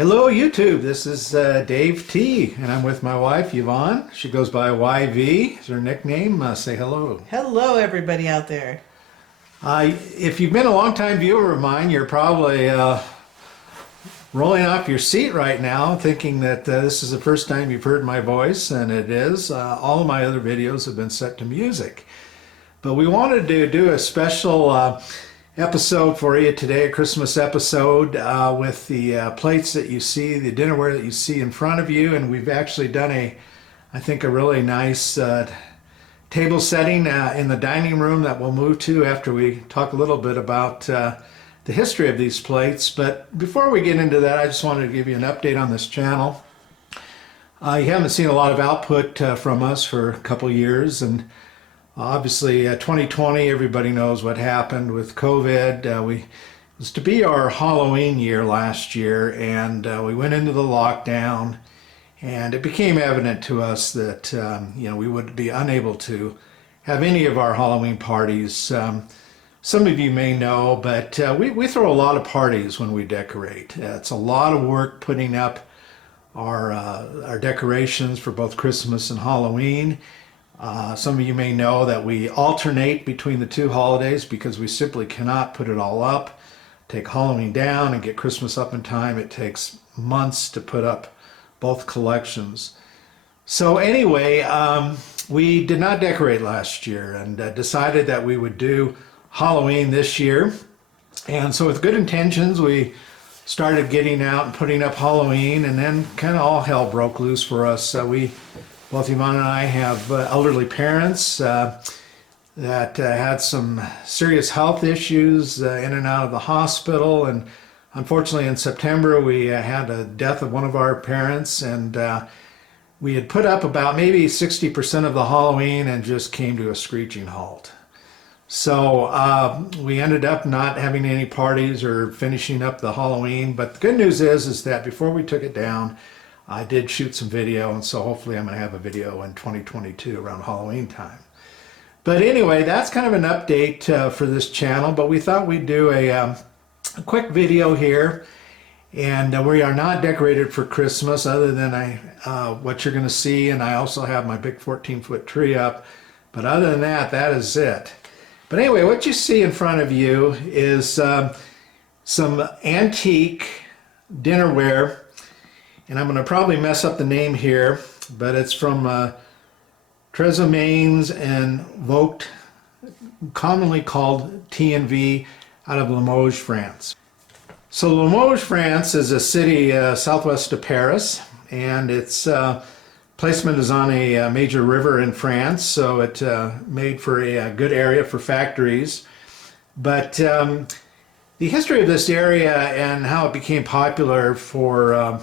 Hello YouTube, this is Dave T and I'm with my wife Yvonne. She goes by YV, is her nickname. Say hello. Hello, everybody out there. If you've been a long-time viewer of mine, you're probably rolling off your seat right now thinking that this is the first time you've heard my voice, and it is. All of my other videos have been set to music. But we wanted to do a special episode for you today, a Christmas episode with the plates that you see, the dinnerware that you see in front of you, and we've actually done I think a really nice table setting in the dining room that we'll move to after we talk a little bit about the history of these plates. But before we get into that, I just wanted to give you an update on this channel. You haven't seen a lot of output from us for a couple years, and obviously 2020, everybody knows what happened with COVID. It was to be our Halloween year last year, and we went into the lockdown, and it became evident to us that we would be unable to have any of our Halloween parties. Some of you may know, but we throw a lot of parties when we decorate. It's a lot of work putting up our decorations for both Christmas and Halloween. Some of you may know that we alternate between the two holidays because we simply cannot put it all up. Take Halloween down and get Christmas up in time. It takes months to put up both collections. So anyway, we did not decorate last year and decided that we would do Halloween this year. And so with good intentions, we started getting out and putting up Halloween, and then kind of all hell broke loose for us. Both Yvonne and I have elderly parents that had some serious health issues in and out of the hospital, and unfortunately in September we had a death of one of our parents, and we had put up about maybe 60% of the Halloween and just came to a screeching halt. So we ended up not having any parties or finishing up the Halloween, but the good news is that before we took it down, I did shoot some video, and so hopefully I'm going to have a video in 2022 around Halloween time. But anyway, that's kind of an update for this channel, but we thought we'd do a quick video here. And we are not decorated for Christmas other than what you're going to see, and I also have my big 14-foot tree up. But other than that, that is it. But anyway, what you see in front of you is some antique dinnerware. And I'm going to probably mess up the name here, but it's from Tablescape and Vogt, commonly called T&V, out of Limoges, France. So Limoges, France is a city southwest of Paris, and its placement is on a major river in France, so it made for a good area for factories. But the history of this area and how it became popular for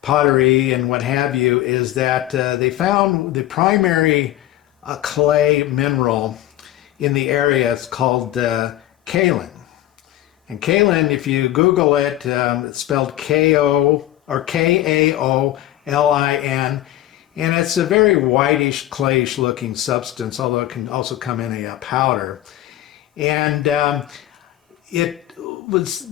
pottery and what have you is that they found the primary clay mineral in the area. It's called kaolin. And kaolin, if you Google it, it's spelled K-O or K-A-O-L-I-N, and it's a very whitish, clayish looking substance, although it can also come in a powder. And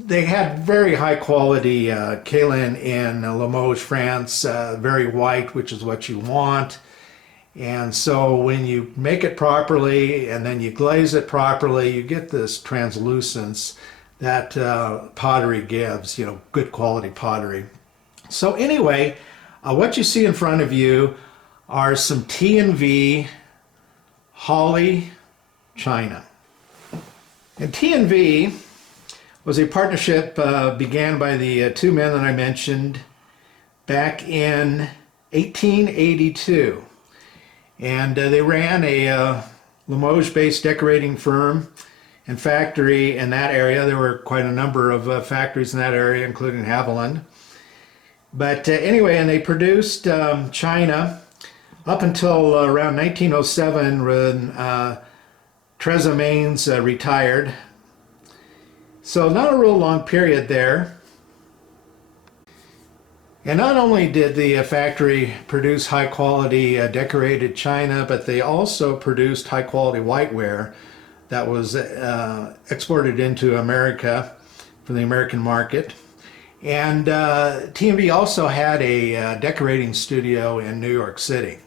they had very high quality kaolin in Limoges, France, very white, which is what you want. And so when you make it properly and then you glaze it properly, you get this translucence that pottery gives, good quality pottery. So anyway, what you see in front of you are some T&V Holly China. And T&V was a partnership began by the two men that I mentioned back in 1882. And they ran a Limoges-based decorating firm and factory in that area. There were quite a number of factories in that area, including Haviland. But anyway, and they produced china up until around 1907 when Tablescape retired. So not a real long period there. And not only did the factory produce high quality decorated china, but they also produced high quality whiteware that was exported into America for the American market. And T&V also had a decorating studio in New York City.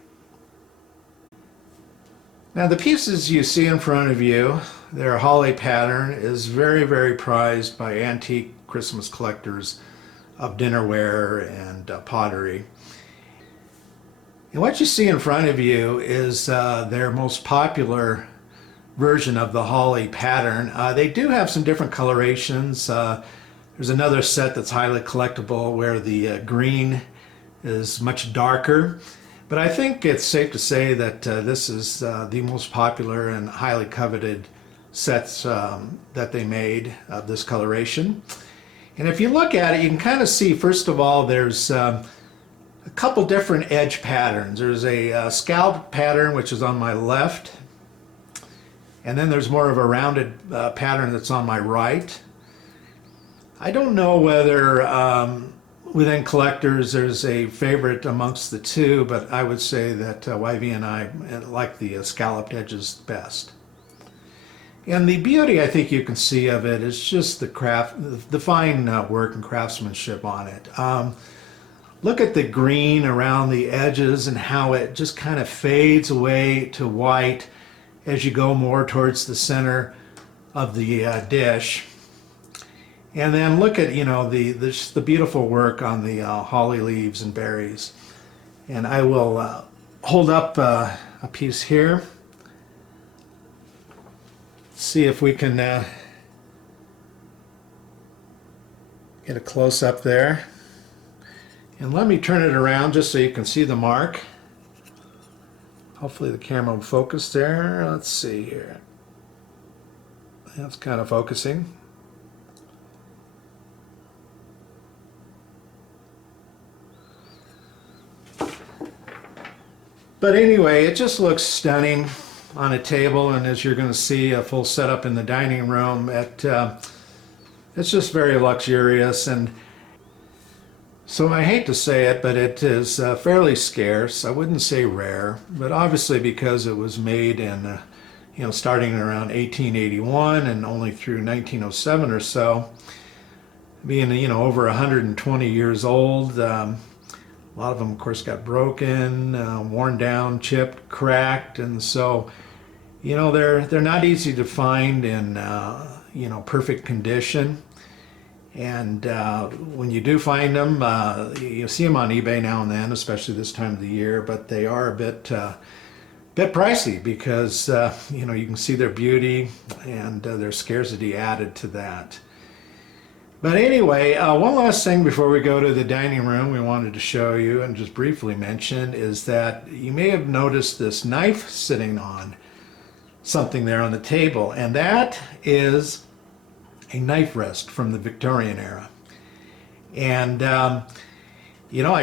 Now the pieces you see in front of you, their holly pattern, is very, very prized by antique Christmas collectors of dinnerware and pottery. And what you see in front of you is their most popular version of the holly pattern. They do have some different colorations. There's another set that's highly collectible where the green is much darker. But I think it's safe to say that this is the most popular and highly coveted sets that they made of this coloration. And if you look at it, you can kind of see, first of all, there's a couple different edge patterns. There's a scalloped pattern, which is on my left. And then there's more of a rounded pattern that's on my right. I don't know whether within collectors there's a favorite amongst the two, but I would say that YV and I like the scalloped edges best. And the beauty I think you can see of it is just the craft, the fine work and craftsmanship on it. Look at the green around the edges and how it just kind of fades away to white as you go more towards the center of the dish. And then look at, the beautiful work on the holly leaves and berries. And I will hold up a piece here. See if we can get a close-up there. And let me turn it around just so you can see the mark. Hopefully the camera will focus there. Let's see here. That's kind of focusing. But anyway, it just looks stunning on a table, and as you're going to see a full setup in the dining room, it's just very luxurious. And so I hate to say it, but it is fairly scarce. I wouldn't say rare, but obviously because it was made in, starting around 1881 and only through 1907 or so, being, over 120 years old. A lot of them, of course, got broken, worn down, chipped, cracked, and so, they're not easy to find in, perfect condition. And when you do find them, you see them on eBay now and then, especially this time of the year, but they are a bit pricey because, you can see their beauty and their scarcity added to that. But anyway, one last thing before we go to the dining room we wanted to show you and just briefly mention is that you may have noticed this knife sitting on something there on the table, and that is a knife rest from the Victorian era. And, I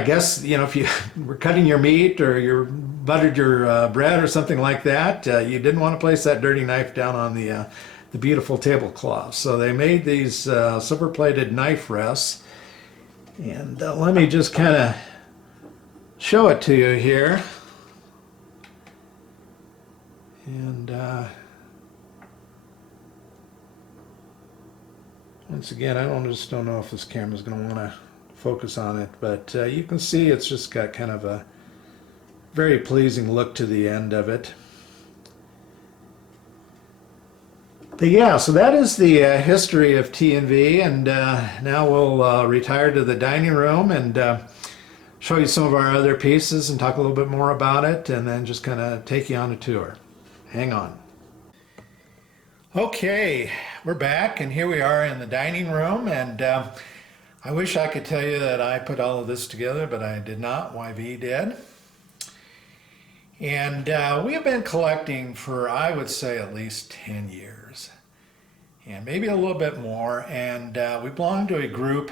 guess, if you were cutting your meat or you buttered your bread or something like that, you didn't want to place that dirty knife down on the beautiful tablecloth. So they made these silver-plated knife rests. And let me just kind of show it to you here. And once again, I just don't know if this camera's going to want to focus on it, but you can see it's just got kind of a very pleasing look to the end of it. But yeah, so that is the history of T&V, and now we'll retire to the dining room and show you some of our other pieces and talk a little bit more about it, and then just kind of take you on a tour. Hang on. Okay, we're back, and here we are in the dining room, and I wish I could tell you that I put all of this together, but I did not. YV did. And we have been collecting for, I would say, at least 10 years, and maybe a little bit more. And we belong to a group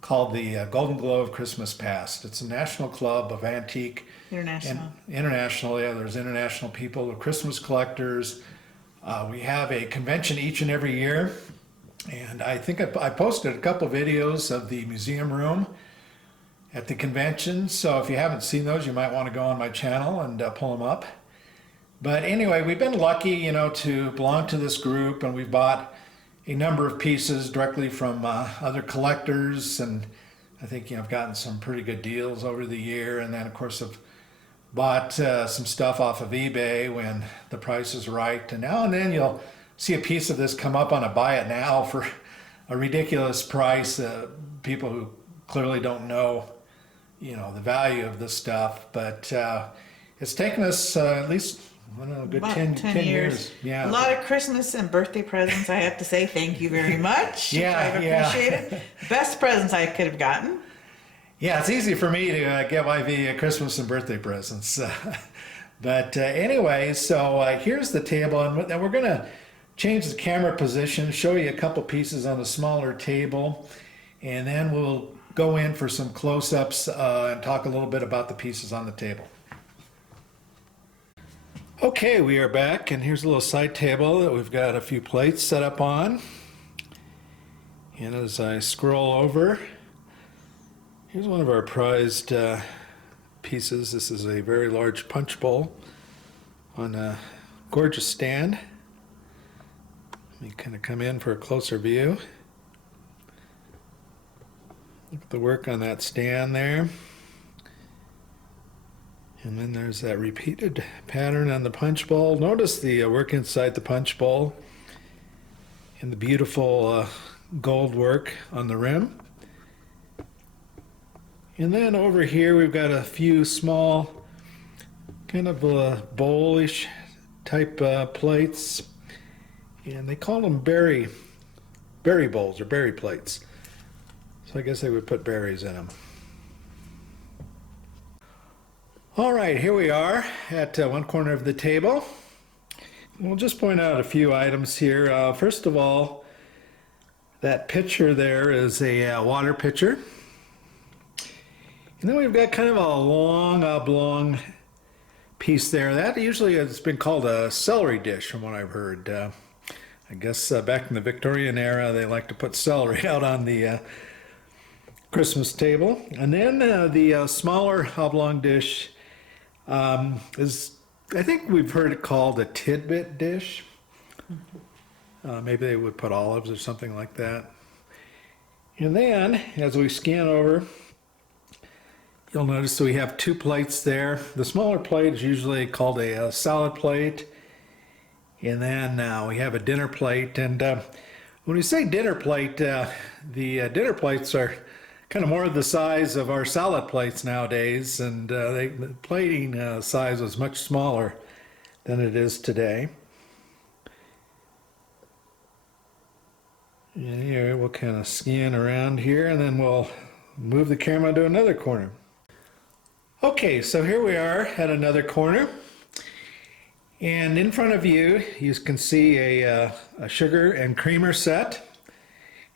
called the Golden Globe Christmas Past. It's a national club of antique. International, yeah, there's international people, the Christmas collectors. We have a convention each and every year. And I think I posted a couple videos of the museum room at the convention, so if you haven't seen those, you might want to go on my channel and pull them up. But anyway, we've been lucky, to belong to this group, and we've bought a number of pieces directly from other collectors, and I think I've gotten some pretty good deals over the year. And then of course I've bought some stuff off of eBay when the price is right. And now and then you'll see a piece of this come up on a buy it now for a ridiculous price. People who clearly don't know, the value of this stuff, but it's taken us at least I don't know, a good About 10 10 years. Yeah. A lot of Christmas and birthday presents, I have to say. Thank you very much. Yeah, I've yeah. appreciated. Best presents I could have gotten. Yeah, it's easy for me to get my Christmas and birthday presents. But anyway, so here's the table, and we're going to change the camera position, show you a couple pieces on a smaller table, and then we'll go in for some close-ups and talk a little bit about the pieces on the table. Okay, we are back, and here's a little side table that we've got a few plates set up on. And as I scroll over, here's one of our prized pieces. This is a very large punch bowl on a gorgeous stand. Let me kind of come in for a closer view. Look at the work on that stand there. And then there's that repeated pattern on the punch bowl. Notice the work inside the punch bowl and the beautiful gold work on the rim. And then over here we've got a few small kind of bowlish type plates. And they call them berry bowls or berry plates. So I guess they would put berries in them. All right, here we are at one corner of the table. We'll just point out a few items here. First of all, that pitcher there is a water pitcher. And then we've got kind of a long oblong piece there. That usually has been called a celery dish from what I've heard. I guess back in the Victorian era, they like to put celery out on the Christmas table. And then the smaller oblong dish is, I think we've heard it called a tidbit dish. Maybe they would put olives or something like that. And then, as we scan over, you'll notice that we have two plates there. The smaller plate is usually called a salad plate. And then we have a dinner plate. And when we say dinner plate, the dinner plates are kind of more the size of our salad plates nowadays, and the plating size was much smaller than it is today. And here we'll kind of scan around here, and then we'll move the camera to another corner. Okay, so here we are at another corner, and in front of you, you can see a sugar and creamer set.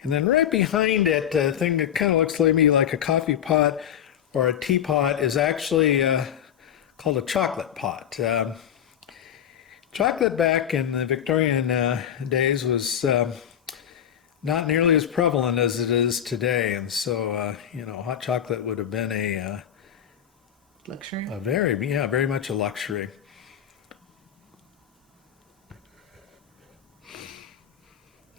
And then right behind it, a thing that kind of looks to me like a coffee pot or a teapot is actually called a chocolate pot. Chocolate back in the Victorian days was not nearly as prevalent as it is today, and so hot chocolate would have been a Luxury. very much a luxury.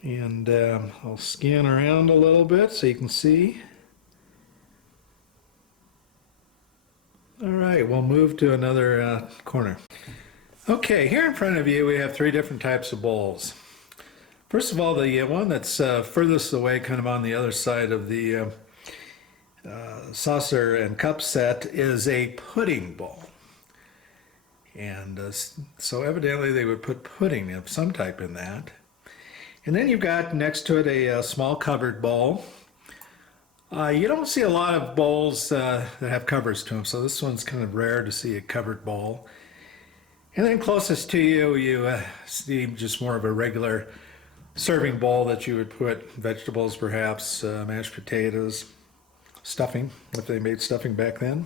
And I'll scan around a little bit so you can see. All right, we'll move to another corner. Okay, here in front of you we have three different types of bowls. First of all, the one that's furthest away, kind of on the other side of the saucer and cup set, is a pudding bowl. And so evidently they would put pudding of some type in that. And then you've got next to it a small covered bowl. You don't see a lot of bowls that have covers to them, so this one's kind of rare to see a covered bowl. And then closest to you, you see just more of a regular serving bowl that you would put vegetables, perhaps mashed potatoes, stuffing, if they made stuffing back then.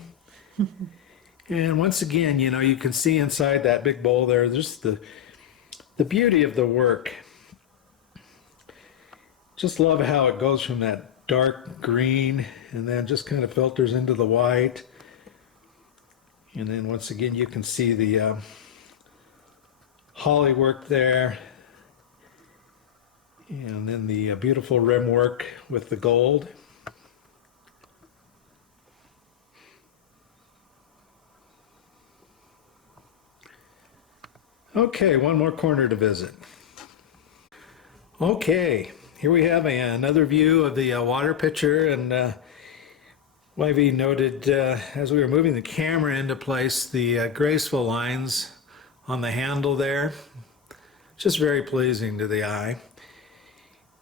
And once again, you can see inside that big bowl there, there's the beauty of the work. Just love how it goes from that dark green and then just kind of filters into the white. And then once again, you can see the holly work there. And then the beautiful rim work with the gold. Okay, one more corner to visit. Okay, here we have another view of the water pitcher, and YV noted as we were moving the camera into place the graceful lines on the handle there. Just very pleasing to the eye.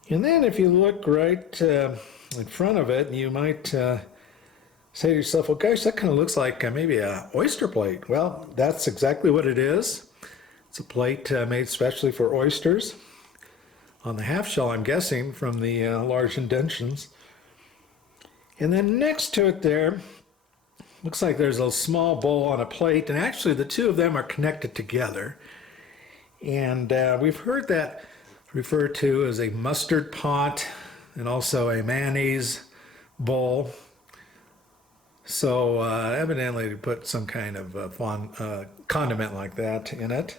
And then if you look right in front of it, you might say to yourself, well gosh, that kind of looks like maybe a oyster plate. Well, that's exactly what it is. It's a plate made specially for oysters. On the half shell, I'm guessing, from the large indentions. And then next to it there, looks like there's a small bowl on a plate, and actually the two of them are connected together. And we've heard that referred to as a mustard pot and also a mayonnaise bowl. So evidently they put some kind of condiment like that in it.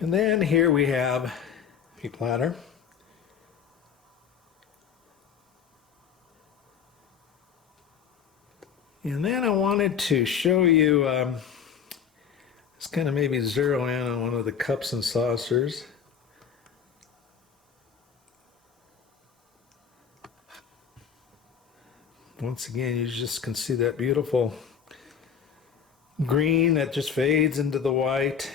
And then here we have a platter. And then I wanted to show you, just kind of maybe zero in on one of the cups and saucers. Once again, you just can see that beautiful green that just fades into the white,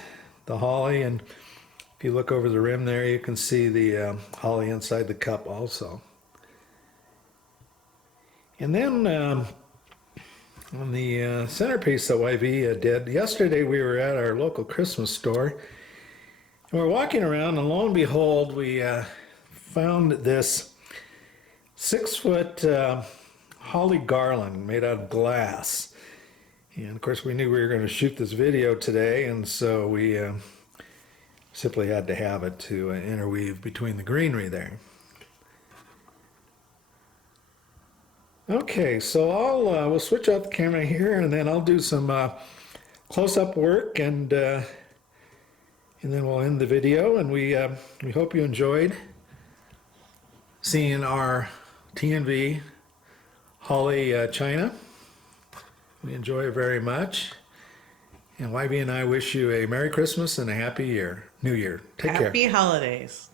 the holly, and if you look over the rim there, you can see the holly inside the cup also. And then on the centerpiece that YV did, yesterday we were at our local Christmas store, and we're walking around, and lo and behold, we found this 6-foot holly garland made out of glass. And of course we knew we were going to shoot this video today, and so we simply had to have it to interweave between the greenery there. Okay, so we'll switch out the camera here, and then I'll do some close-up work, and then we'll end the video. And we hope you enjoyed seeing our T&V Holly China. We enjoy it very much. And YB and I wish you a Merry Christmas and a Happy New Year. Take care. Happy holidays.